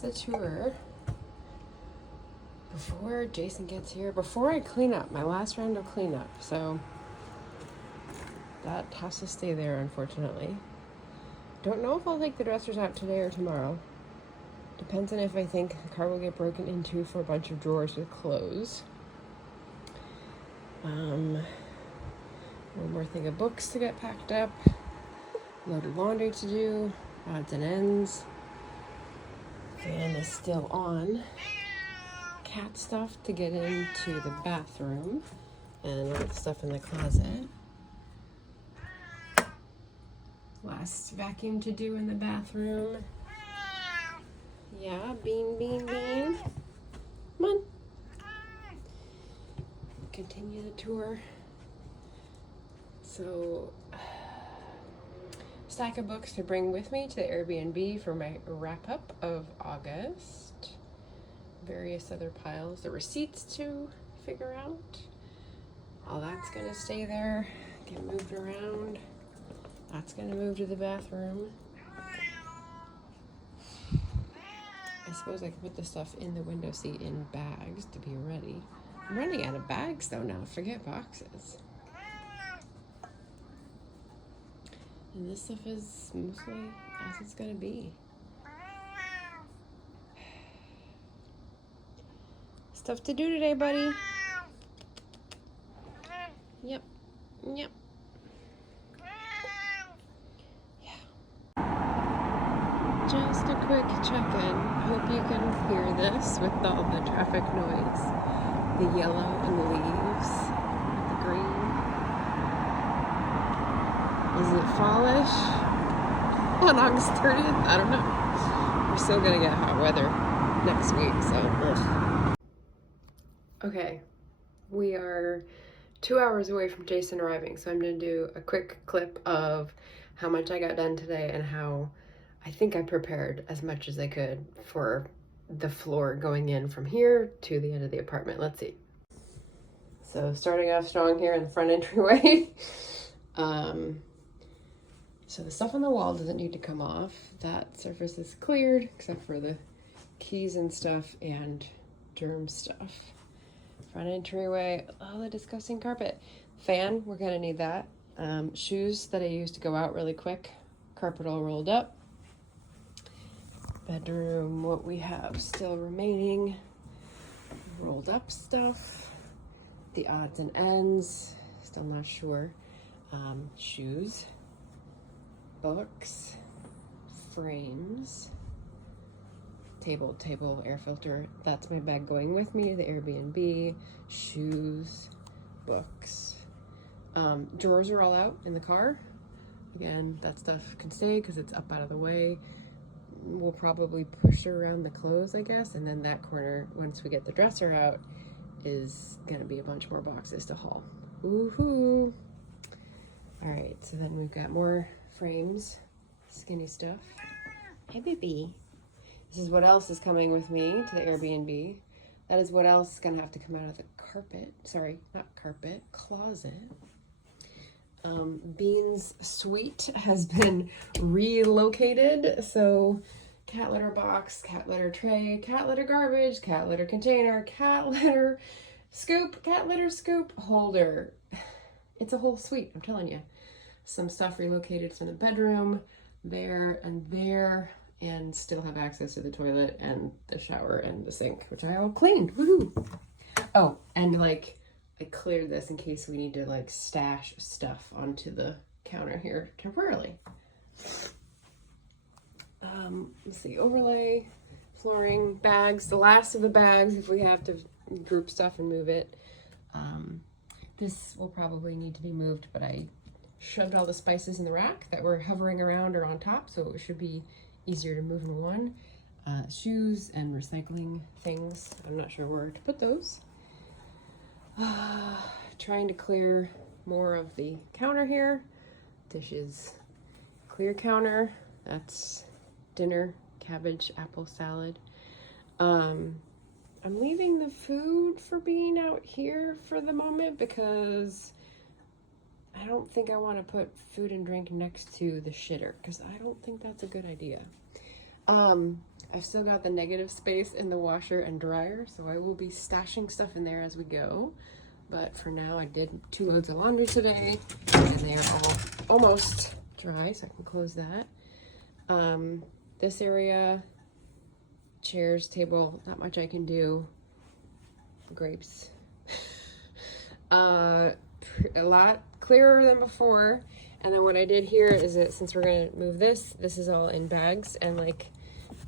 there's the tour. Before Jason gets here, before I clean up, my last round of cleanup. So that has to stay there, unfortunately. Don't know if I'll take the dressers out today or tomorrow. Depends on if I think the car will get broken into for a bunch of drawers with clothes. One more thing of books to get packed up. Load of laundry to do. Odds and ends. Fan is still on. Cat stuff to get into the bathroom. And all the stuff in the closet. Last vacuum to do in the bathroom. Yeah, Bean. Come on. Continue the tour. So, stack of books to bring with me to the Airbnb for my wrap-up of August. Various other piles. The receipts to figure out. All that's going to stay there. Get moved around. That's going to move to the bathroom. I suppose I can put the stuff in the window seat in bags to be ready. I'm running out of bags though now. Forget boxes. And this stuff is mostly as it's going to be. Stuff to do today, buddy. Yep. Just a quick check-in. Hope you can hear this with all the traffic noise. The yellow and the leaves. The green. Is it fallish on August 30th? I don't know. We're still gonna get hot weather next week, so ugh. Okay, we are 2 hours away from Jason arriving, so I'm gonna do a quick clip of how much I got done today and how I think I prepared as much as I could for the floor going in from here to the end of the apartment. Let's see. So starting off strong here in the front entryway. So the stuff on the wall doesn't need to come off. That surface is cleared except for the keys and stuff and germ stuff. Front entryway, oh, the disgusting carpet. Fan, we're gonna need that. Shoes that I used to go out really quick. Carpet all rolled up. Bedroom, what we have still remaining. Rolled up stuff. The odds and ends, still not sure. Shoes. Books. Frames. Table, air filter. That's my bag going with me, the Airbnb. Shoes. Books. Drawers are all out in the car. Again, that stuff can stay because it's up out of the way. We'll probably push around the clothes, I guess, and then that corner, once we get the dresser out, is gonna be a bunch more boxes to haul. Woohoo! All right, so then we've got more frames, skinny stuff. Hey, baby. This is what else is coming with me to the Airbnb. That is what else is gonna have to come out of the closet. Bean's suite has been relocated. So cat litter box, cat litter tray, cat litter garbage, cat litter container, cat litter scoop holder. It's a whole suite, I'm telling you. Some stuff relocated from the bedroom, there, and still have access to the toilet and the shower and the sink, which I all cleaned. Woohoo! Oh, and like, I cleared this in case we need to like stash stuff onto the counter here temporarily. Let's see, overlay, flooring, bags, the last of the bags if we have to group stuff and move it. This will probably need to be moved, but I shoved all the spices in the rack that were hovering around or on top, so it should be easier to move in one. Shoes and recycling things. I'm not sure where to put those. Trying to clear more of the counter here. Dishes, clear counter. That's dinner, cabbage, apple salad. I'm leaving the food for being out here for the moment because I don't think I want to put food and drink next to the shitter because I don't think that's a good idea. I've still got the negative space in the washer and dryer, so I will be stashing stuff in there as we go. But for now, I did 2 loads of laundry today, and they are all almost dry, so I can close that. This area, chairs, table, not much I can do. Grapes. A lot clearer than before. And then what I did here is that since we're gonna move this is all in bags and like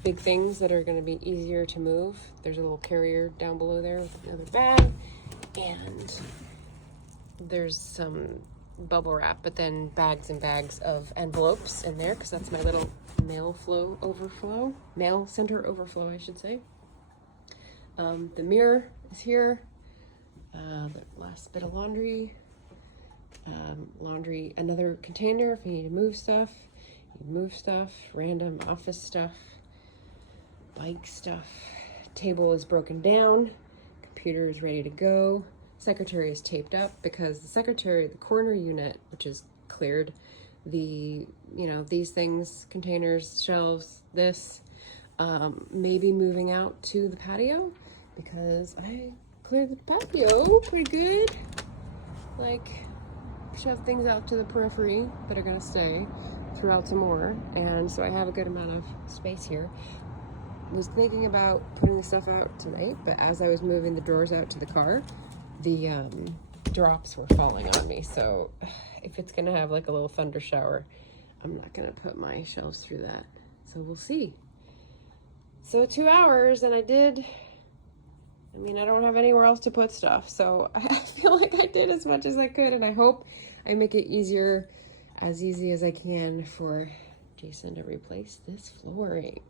big things that are gonna be easier to move. There's a little carrier down below there with another bag, and there's some bubble wrap, but then bags and bags of envelopes in there because that's my little mail center overflow, I should say. The mirror is here. The last bit of laundry. Another container if you need to move stuff. You move stuff, random office stuff, bike stuff. Table is broken down. Computer is ready to go. Secretary is taped up because the corner unit, which is cleared, these things, containers, shelves, this, may be moving out to the patio because I cleared the patio pretty good. Like, shove things out to the periphery that are gonna stay, threw out some more, and so I have a good amount of space here. Was thinking about putting the stuff out tonight, but as I was moving the drawers out to the car, the drops were falling on me, so if it's gonna have like a little thunder shower, I'm not gonna put my shelves through that, so we'll see. So 2 hours, and I don't have anywhere else to put stuff, so I feel like I did as much as I could, and I hope I make it as easy as I can for Jason to replace this flooring.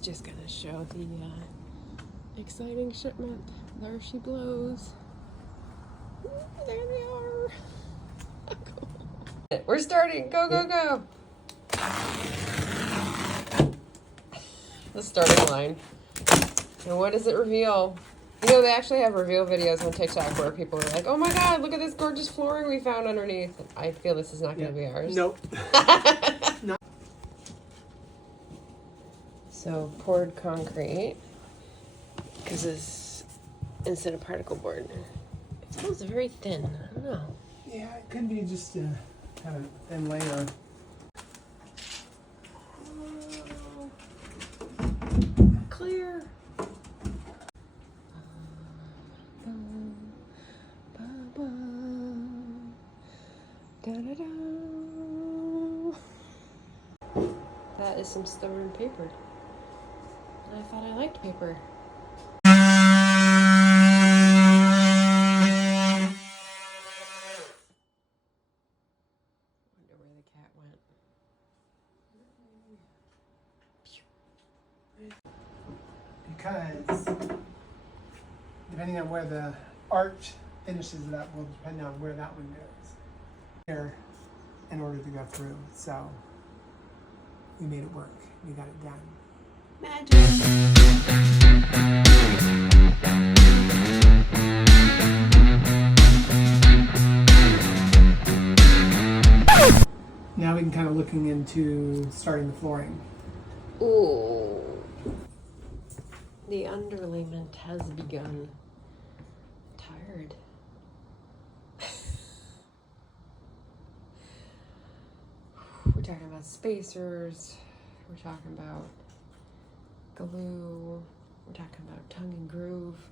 Just gonna show the exciting shipment. There she blows. Ooh, there they are. Cool. We're starting. Go, go, go. The starting line. And what does it reveal? They actually have reveal videos on TikTok where people are like, oh my god, look at this gorgeous flooring we found underneath. I feel this is not going to be ours. Nope. No. So poured concrete, because it's instead of particle board. It feels very thin. I don't know. Yeah, it could be just a kind of thin layer. Clear. That is some stubborn paper. I thought I liked paper. Wonder where the cat went. Because depending on where the arch finishes it up will depend on where that one goes here in order to go through. So we made it work. We got it done. Magic. Now we can kind of looking into starting the flooring. Ooh. The underlayment has begun. Tired. We're talking about spacers. We're talking about glue. We're talking about tongue and groove.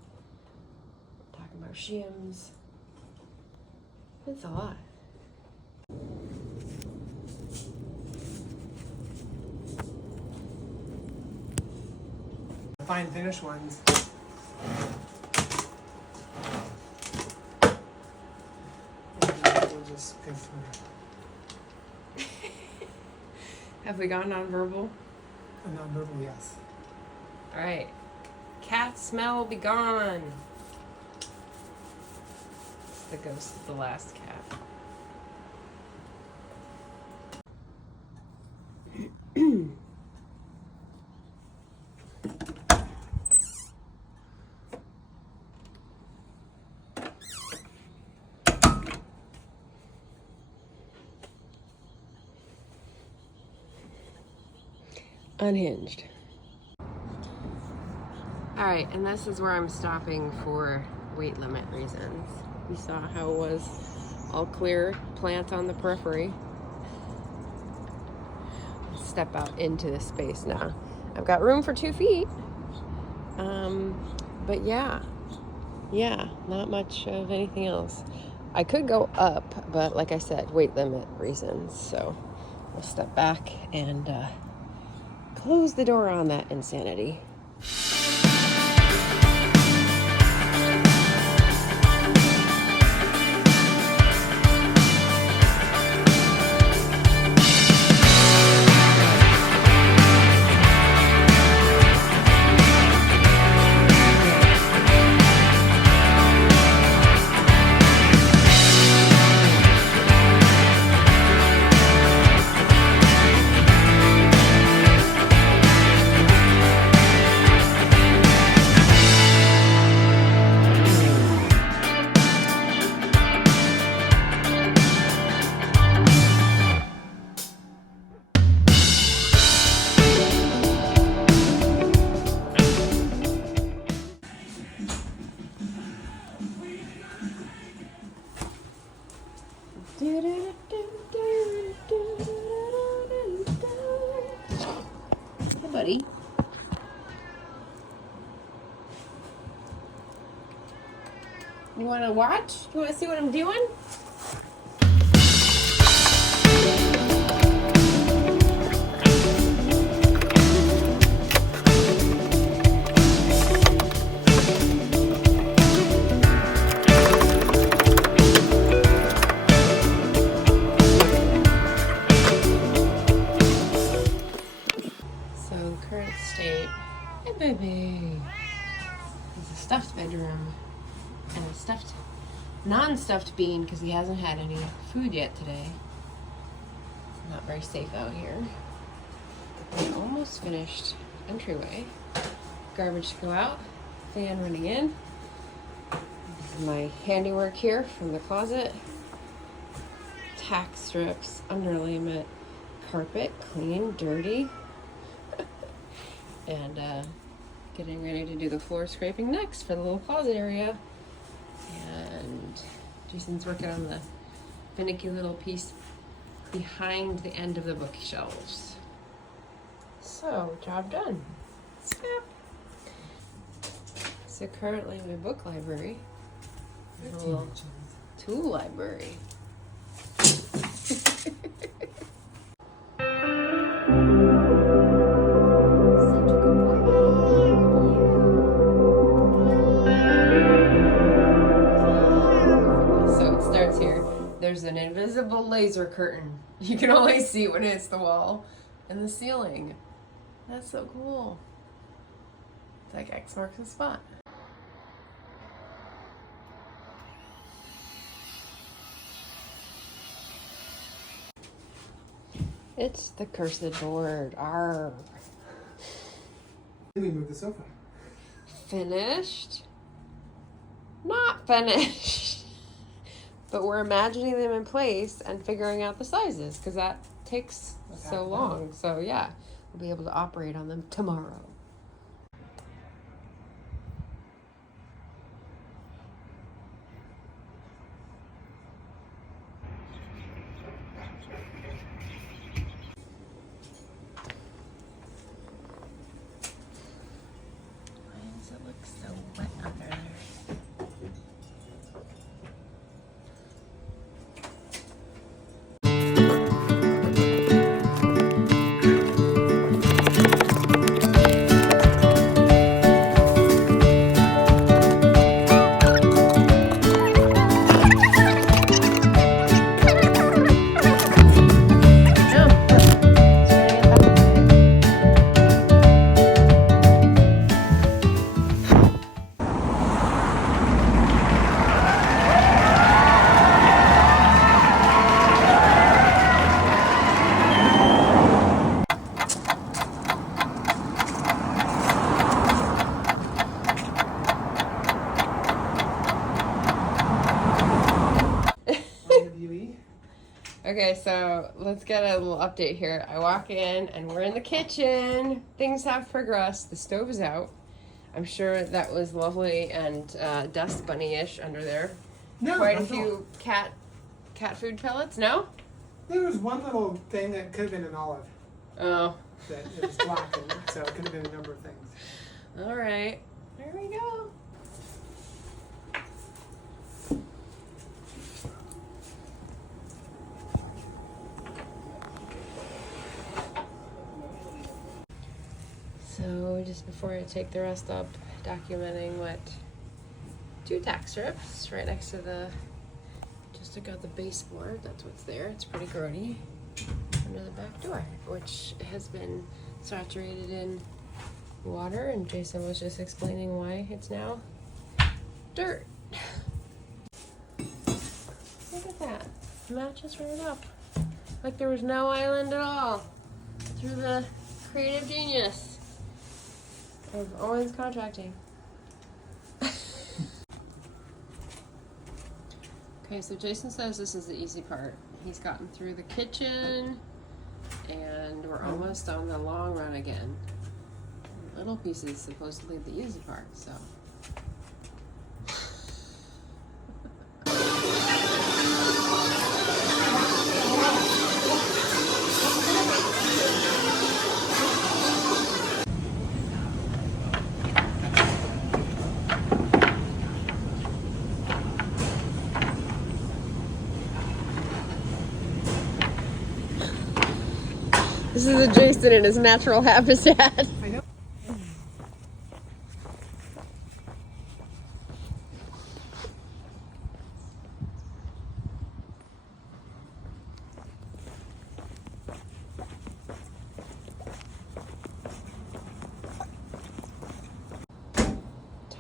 We're talking about shims. It's a lot. fine finish ones. And we'll just go through. Have we gone nonverbal? Non-verbal, yes. All right. Cat smell be gone. It's the ghost of the last cat. Unhinged. All right, and this is where I'm stopping for weight limit reasons. You saw how it was all clear, plant on the periphery. Step out into this space now. I've got room for 2 feet. But yeah, not much of anything else. I could go up, but like I said, weight limit reasons. So we'll step back and close the door on that insanity. Hey, buddy. You want to watch? You want to see what I'm doing? Current state. Hey, baby. It's a stuffed bedroom and a stuffed, non-stuffed bean because he hasn't had any food yet today. It's not very safe out here. We almost finished entryway. Garbage to go out. Fan running in. This is my handiwork here from the closet. Tack strips, underlayment, carpet, clean, dirty. And getting ready to do the floor scraping next for the little closet area. And Jason's working on the finicky little piece behind the end of the bookshelves. So, job done. Snap. So currently my book library is a little tool library. There's an invisible laser curtain. You can only see when it hits the wall and the ceiling. That's so cool. It's like X marks the spot. It's the cursed board. Arr. Then we move the sofa. Finished? Not finished. But we're imagining them in place and figuring out the sizes because that takes so long. So yeah, we'll be able to operate on them tomorrow. Why does it look so wet under there? Okay, so let's get a little update here. I walk in and we're in the kitchen. Things have progressed. The stove is out. I'm sure that was lovely and dust bunny-ish under there. No, Quite a not at all. few cat food pellets. No? There was one little thing that could have been an olive. Oh. That it was black in it, so it could have been a number of things. All right. There we go. So just before I take the rest up, documenting what 2 tack strips right next to the, just took out the baseboard, that's what's there. It's pretty grody under the back door, which has been saturated in water, and Jason was just explaining why it's now dirt. Look at that, matches right up. Like there was no island at all, through the creative genius of Owens Contracting. Okay, so Jason says this is the easy part. He's gotten through the kitchen, and we're almost on the long run again. Little pieces supposedly the easy part, so. This is a Jason in his natural habitat. I know.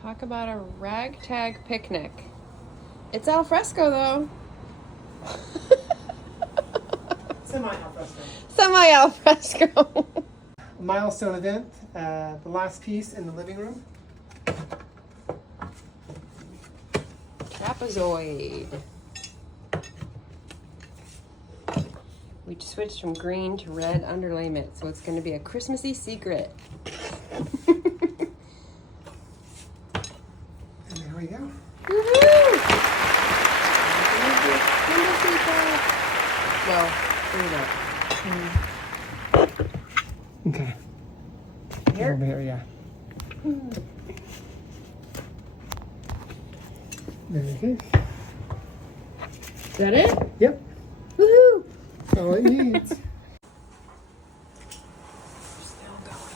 Talk about a ragtag picnic. It's al fresco though. Semi-alfresco. Semi al fresco. A milestone event, the last piece in the living room. Trapezoid. We switched from green to red underlayment, so it's going to be a Christmassy secret. And there we go. Woohoo! Well, there Okay. Here? Over here, yeah. There it is. Is that it? Yep. Woohoo! That's all it needs. Still going.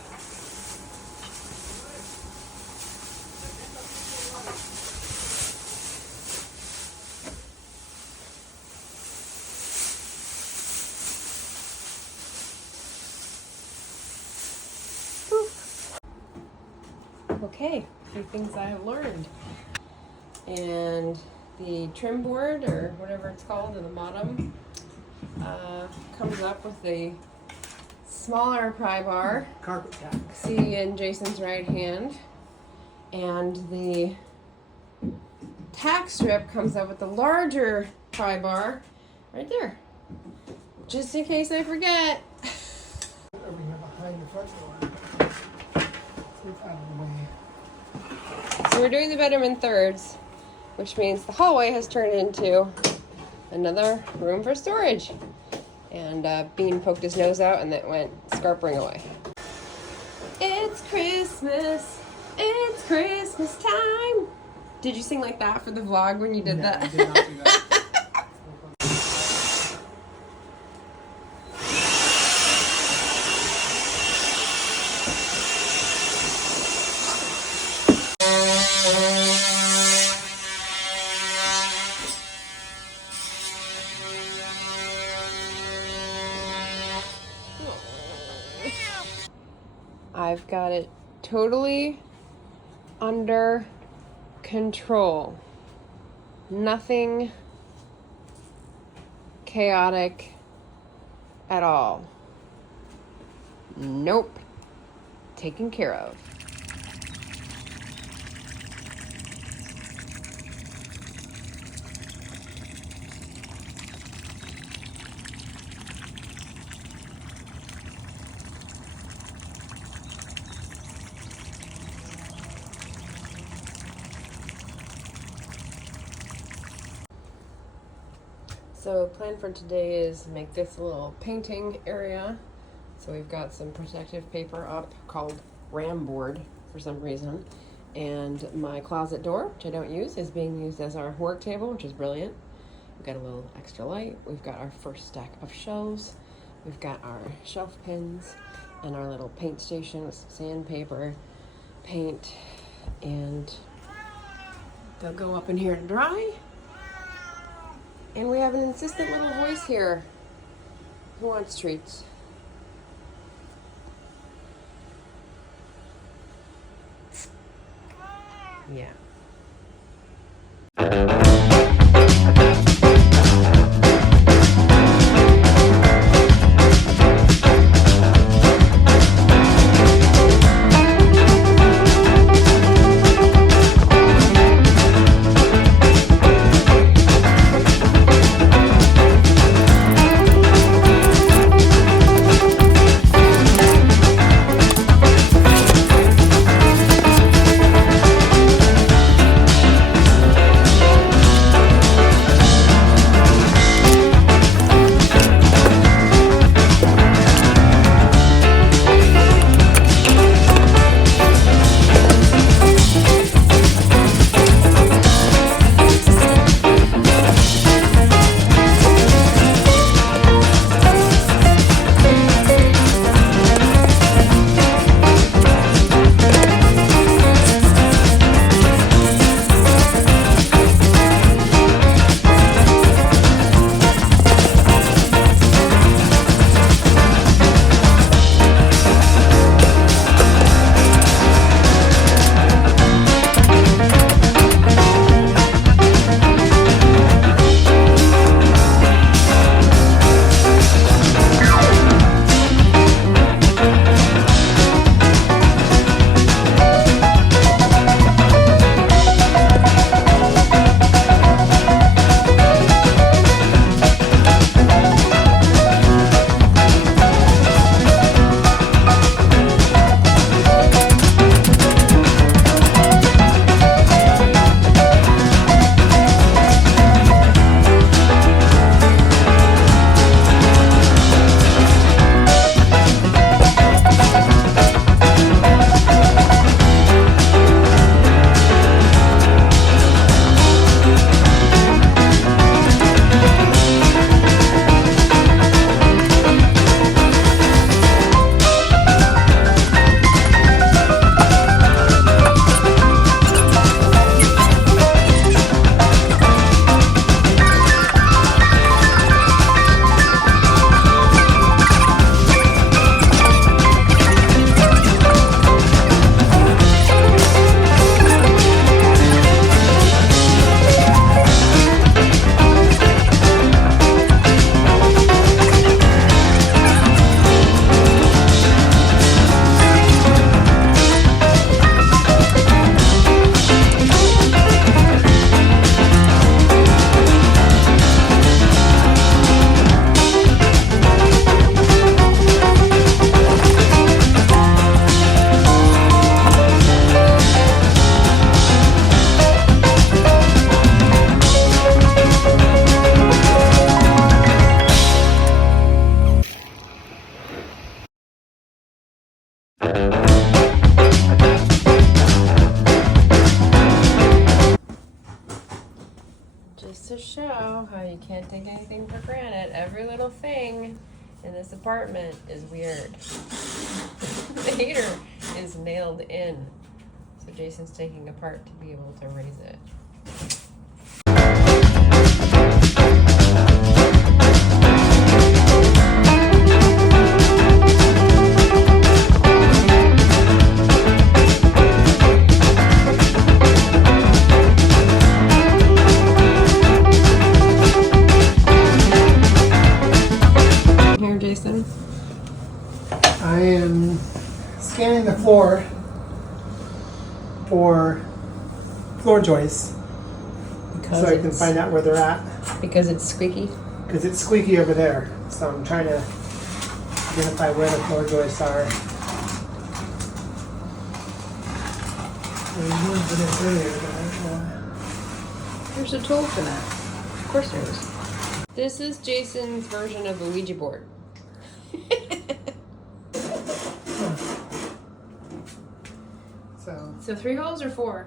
Okay, a few things I have learned. And the trim board, or whatever it's called in the bottom, comes up with the smaller pry bar, Carpet tack. see in Jason's right hand, and the tack strip comes up with the larger pry bar right there, just in case I forget. Over here behind the front door. So it's out of the way. So we're doing the bedroom in thirds, which means the hallway has turned into another room for storage. And Bean poked his nose out and that went scarpering away. It's Christmas. It's Christmas time. Did you sing like that for the vlog when you did that? I did not do that. I've got it totally under control. Nothing chaotic at all. Nope. Taken care of. So plan for today is make this a little painting area. So we've got some protective paper up called Ram board for some reason. And my closet door, which I don't use, is being used as our work table, which is brilliant. We've got a little extra light. We've got our first stack of shelves. We've got our shelf pins and our little paint station with some sandpaper, paint, and they'll go up in here to dry. And we have an insistent little voice here. Who wants treats? Yeah. Just to show how you can't take anything for granted, every little thing in this apartment is weird. The heater is nailed in, so Jason's taking apart to be able to raise it. Jason? I am scanning the floor for floor joists so I can find out where they're at. Because it's squeaky? Because it's squeaky over there. So I'm trying to identify where the floor joists are. There's one for this earlier, but I don't know. There's a tool for that. Of course there is. This is Jason's version of a Ouija board. So 3 holes or 4?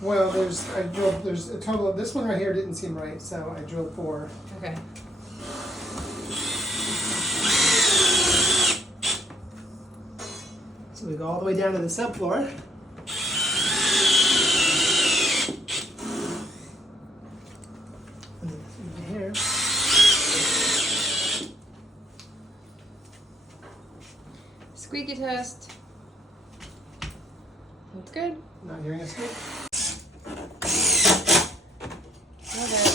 Well, there's a total of, this one right here didn't seem right, so I drilled 4. Okay. So we go all the way down to the subfloor. And then through here. Squeaky test. That's good. Not hearing a squeak. Okay.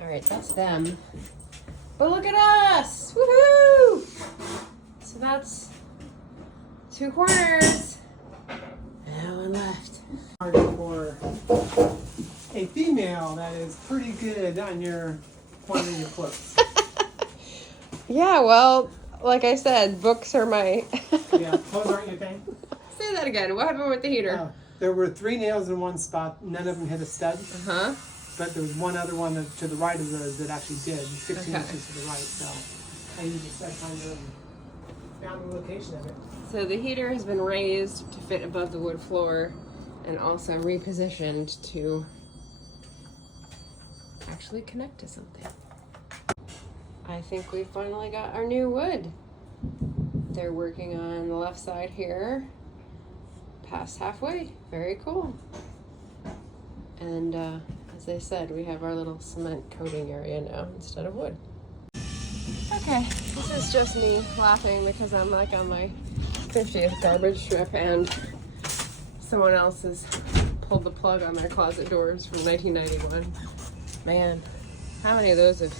Alright, that's them. But look at us! Woohoo! So that's 2 corners. And 1 left. For a female, that is pretty good on your quantity of clothes. Yeah, well, like I said, books are my... Yeah, clothes aren't your thing? Say that again. What happened with the heater? There were 3 nails in one spot. None of them hit a stud. Uh-huh. But there was one other one to the right of those that actually did. 16 Okay. inches to the right. So I used a stud finder and found the location of it. So the heater has been raised to fit above the wood floor and also repositioned to actually connect to something. I think we finally got our new wood. They're working on the left side here, past halfway. Very cool. And as I said, we have our little cement coating area now instead of wood. Okay, this is just me laughing because I'm like on my 50th garbage trip and someone else has pulled the plug on their closet doors from 1991. Man, how many of those have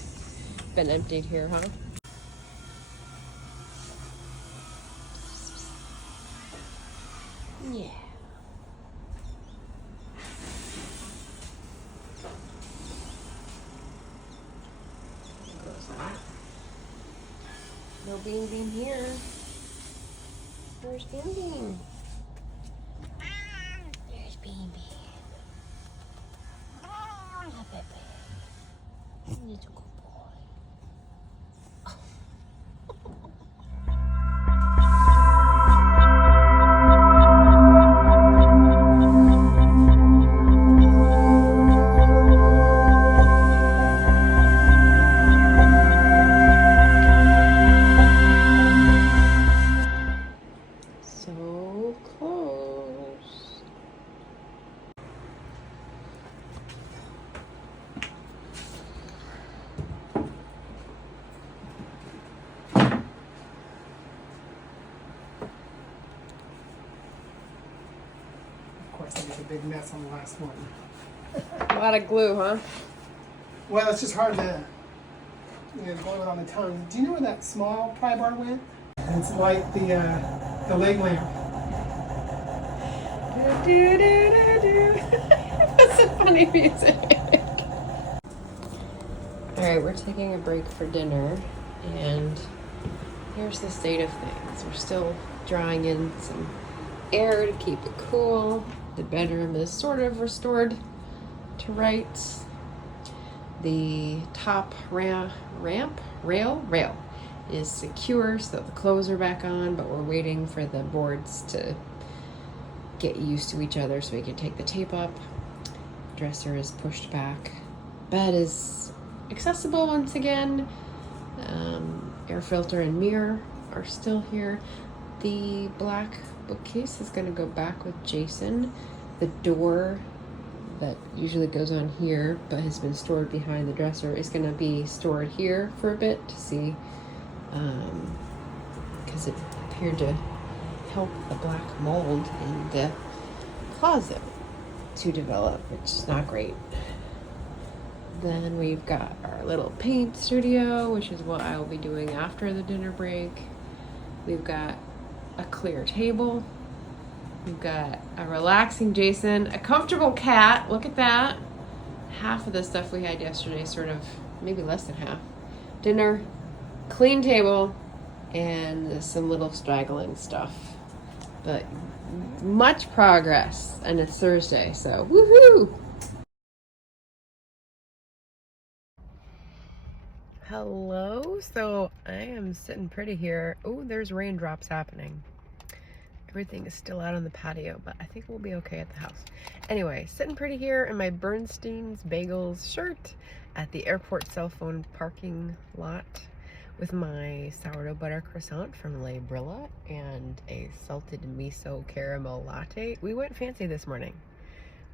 been emptied here, huh? Yeah. No Bean Bean here. Where's Bean Bean? There's Bean Bean. Oh, baby. He's a good boy. So close. Of course, I made a big mess on the last one. A lot of glue, huh? Well, it's just hard to glue it on the tongue. Do you know where that small pry bar went? It's like the leg lamp. That's a funny music. Alright, we're taking a break for dinner, and here's the state of things. We're still drawing in some air to keep it cool. The bedroom is sort of restored to rights. The top rail is secure, so the clothes are back on, but we're waiting for the boards to get used to each other so we can take the tape up. Dresser is pushed back. Bed is accessible once again. Air filter and mirror are still here. The black bookcase is going to go back with Jason. The door that usually goes on here but has been stored behind the dresser is going to be stored here for a bit to see, because it appeared to help the black mold in the closet to develop, which is not great. Then we've got our little paint studio, which is what I will be doing after the dinner break. We've got a clear table. We've got a relaxing Jason, a comfortable cat. Look at that. Half of the stuff we had yesterday, sort of, maybe less than half. Dinner, clean table, and some little straggling stuff. But much progress, and it's Thursday, so woohoo! Hello. So I am sitting pretty here. Oh, there's raindrops happening. Everything is still out on the patio, but I think we'll be okay at the house. Anyway, sitting pretty here in my Bernstein's Bagels shirt at the airport cell phone parking lot with my sourdough butter croissant from Le Brilla and a salted miso caramel latte. We went fancy this morning.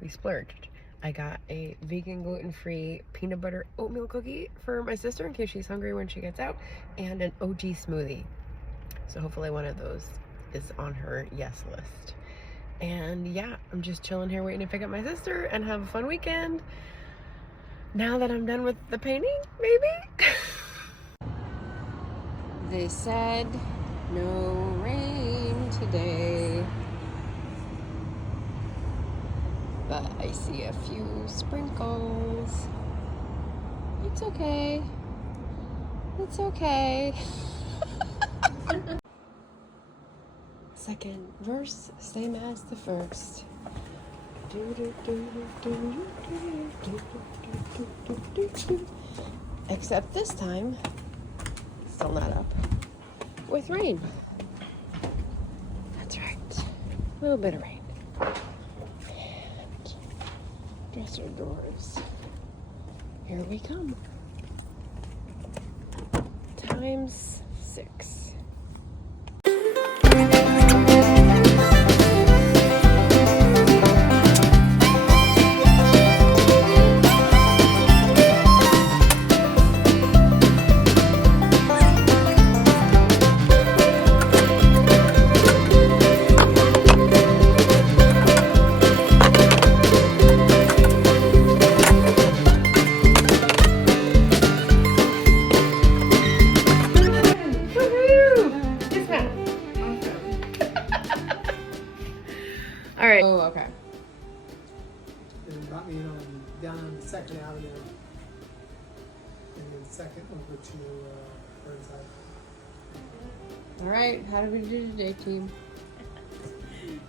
We splurged. I got a vegan gluten-free peanut butter oatmeal cookie for my sister in case she's hungry when she gets out, and an OG smoothie. So hopefully one of those is on her yes list. And yeah, I'm just chilling here waiting to pick up my sister and have a fun weekend. Now that I'm done with the painting, maybe? They said no rain today, but I see a few sprinkles. It's okay. It's okay. Second verse, same as the first. Except this time, still not up, with rain. That's right. A little bit of rain. And dresser drawers. Here we come. Times 6. All right. Oh, okay. And brought me down on 2nd Avenue, and then 2nd over to Burnside. All right. How did we do today, team?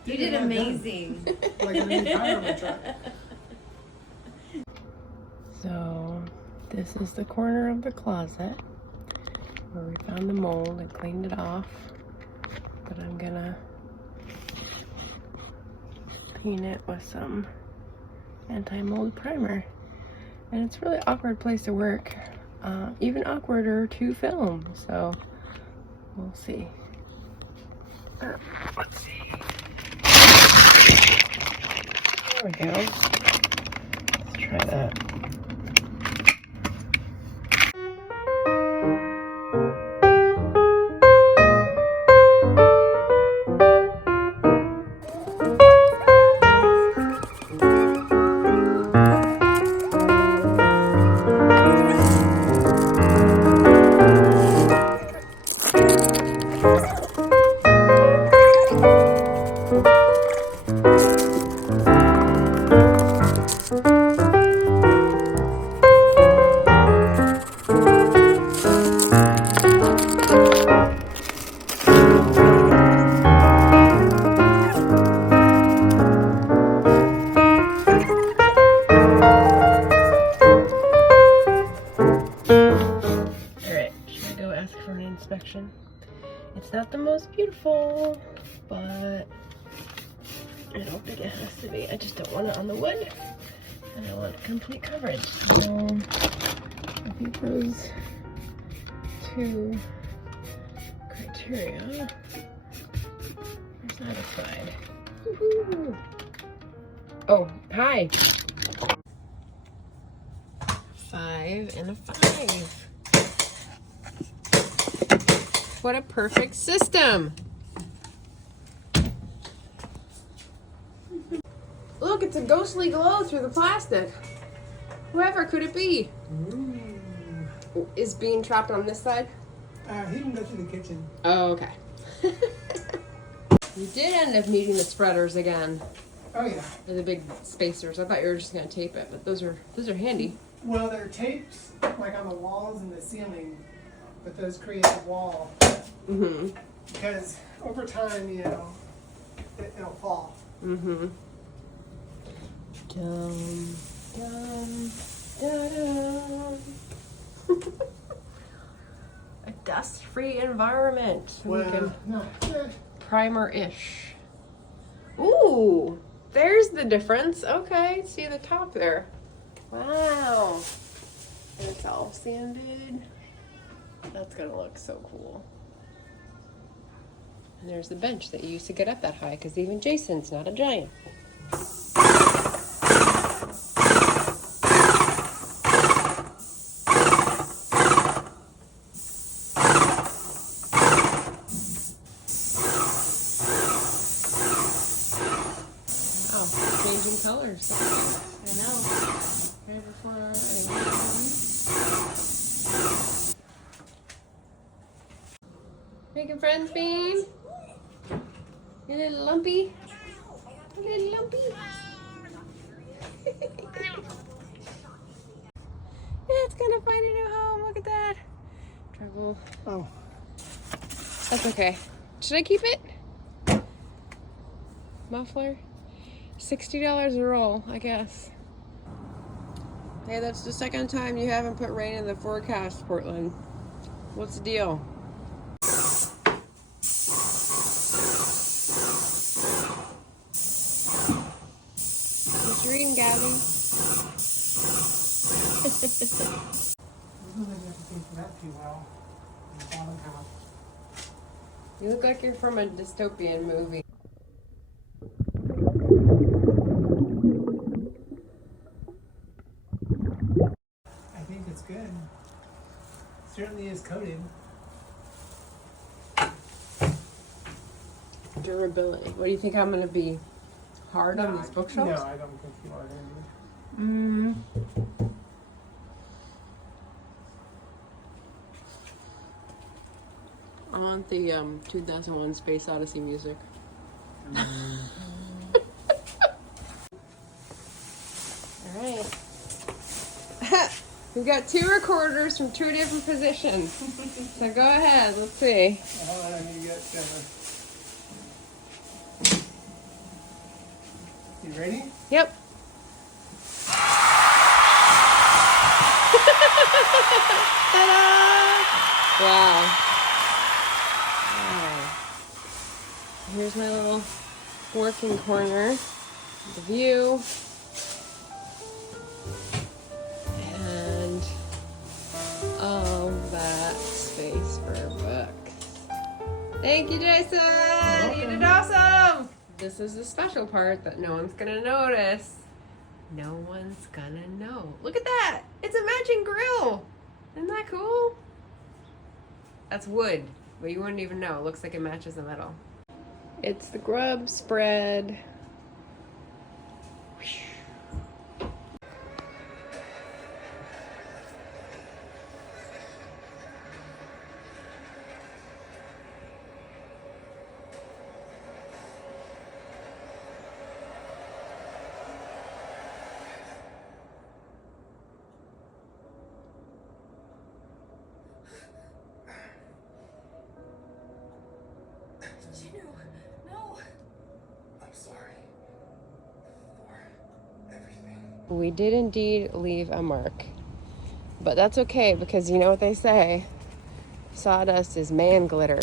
You did amazing. Like a new tire on my truck. So this is the corner of the closet where we found the mold and cleaned it off. But I'm gonna paint it with some anti-mold primer. And it's a really awkward place to work. Even awkwarder to film. So we'll see. Let's see. There we go. Let's try that. Inspection. It's not the most beautiful, but I don't think it has to be. I just don't want it on the wood, and I want complete coverage. So I think those two criteria are satisfied. Woohoo! Oh, hi. 5 and a 5. What a perfect system. Look, it's a ghostly glow through the plastic. Whoever could it be? Ooh. Is Bean trapped on this side? He can go to the kitchen. Oh, okay. You did end up needing the spreaders again. Oh yeah. Or the big spacers. I thought you were just gonna tape it, but those are handy. Well, they're taped like on the walls and the ceiling, but those create a wall. Mm-hmm. Because over time, you know, it'll fall. Mm-hmm. Dum, dum, da, dum. dust-free environment. So we can no, primer-ish. Ooh, there's the difference. Okay, see the top there. Wow. And it's all sanded. That's gonna look so cool. And there's the bench that you used to get up that high, because even Jason's not a giant. Oh, changing colors. I know. Right before our eyes. Making friends, Bean? You little lumpy? You little lumpy? It's gonna find a new home. Look at that. Trouble. Oh. That's okay. Should I keep it? Muffler? $60 a roll, I guess. Hey, that's the second time you haven't put rain in the forecast, Portland. What's the deal? What you reading, Gabby? I don't think I can for that too well. The bottom half. You look like you're from a dystopian movie. I think it's good. Certainly is coated. Durability. What do you think I'm gonna be? Hard on these bookshelves? No, I don't think you are going to be. I want the 2001 Space Odyssey music. Alright. We've got 2 recorders from 2 different positions. So go ahead, let's see. You ready? Yep. Ta-da! Wow. Here's my little working corner, the view, and all that space for books. Thank you, Jason! You did awesome! This is the special part that no one's gonna notice. No one's gonna know. Look at that! It's a matching grill! Isn't that cool? That's wood, but you wouldn't even know. It looks like it matches the metal. It's the grub spread. We did indeed leave a mark. But that's okay, because you know what they say? Sawdust is man glitter.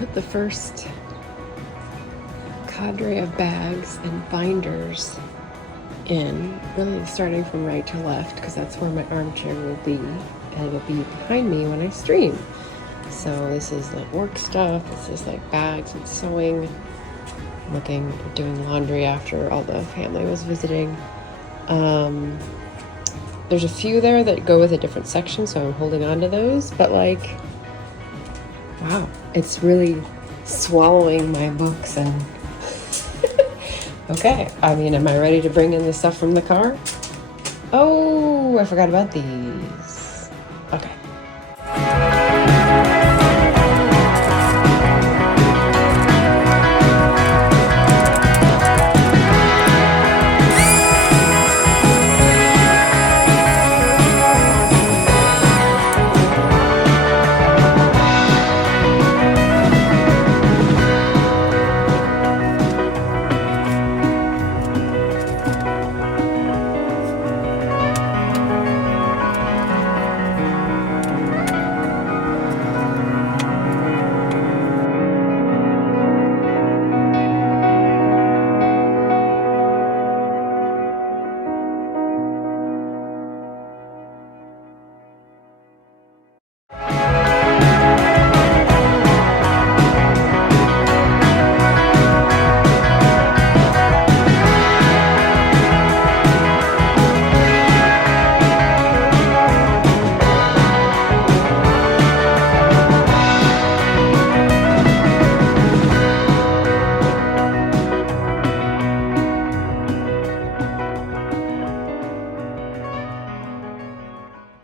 put the first cadre of bags and binders in, really starting from right to left, because that's where my armchair will be, and it'll be behind me when I stream. So this is like work stuff, this is like bags and sewing, doing laundry after all the family was visiting. There's a few there that go with a different section, so I'm holding on to those, but like, wow, it's really swallowing my books. And okay, I mean, am I ready to bring in the stuff from the car? Oh, I forgot about these. Okay.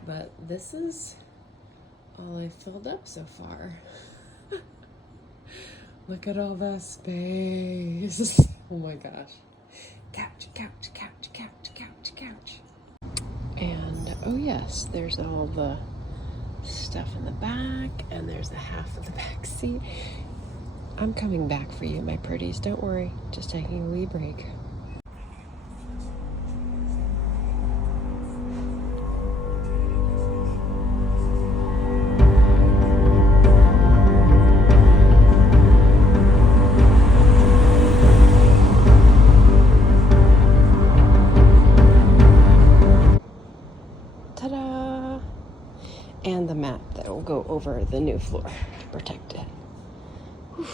But this is all I filled up so far. Look at all that space. Oh my gosh. Couch, couch, couch, couch, couch, couch. And oh yes, there's all the stuff in the back, and there's the half of the back seat. I'm coming back for you, my pretties. Don't worry. Just taking a wee break. Ta-da! And the mat that will go over the new floor to protect it. Whew.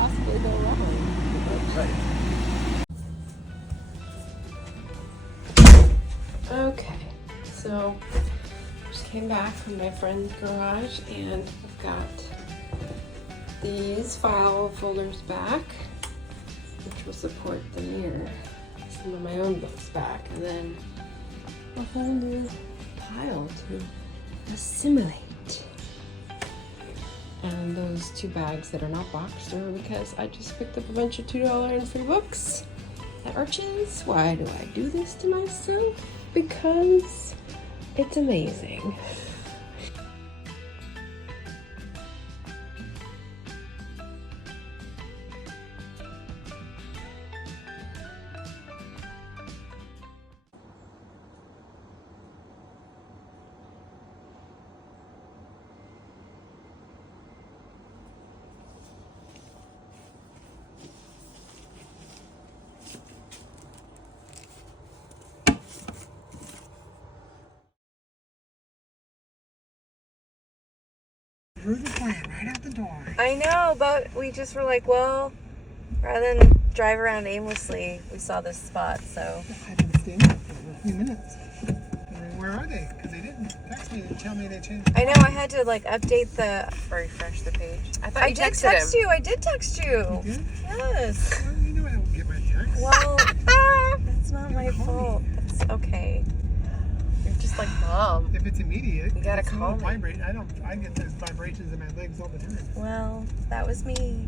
possibly go wrong? Okay, so just came back from my friend's garage and I've got these file folders back, which will support the mirror. Some of my own books back, and then a whole new pile to assimilate. And those 2 bags that are not boxed are because I just picked up a bunch of $2 and free books at Arches. Why do I do this to myself? Because it's amazing. Through the plant, right out the door. I know, but we just were like, well, rather than drive around aimlessly, we saw this spot, so. I've been standing there for a few minutes. I mean, where are they? Because they didn't text me to tell me they changed. I know, I had to like update refresh the page. I thought I you did texted text him. you. I did text you. You did? Yes. Well, you know I don't get my text. Well, that's not my fault. That's okay. You're just like mom. If it's immediate, You gotta it's a call little me. vibrate. I get those vibrations in my legs all the time. Well, that was me.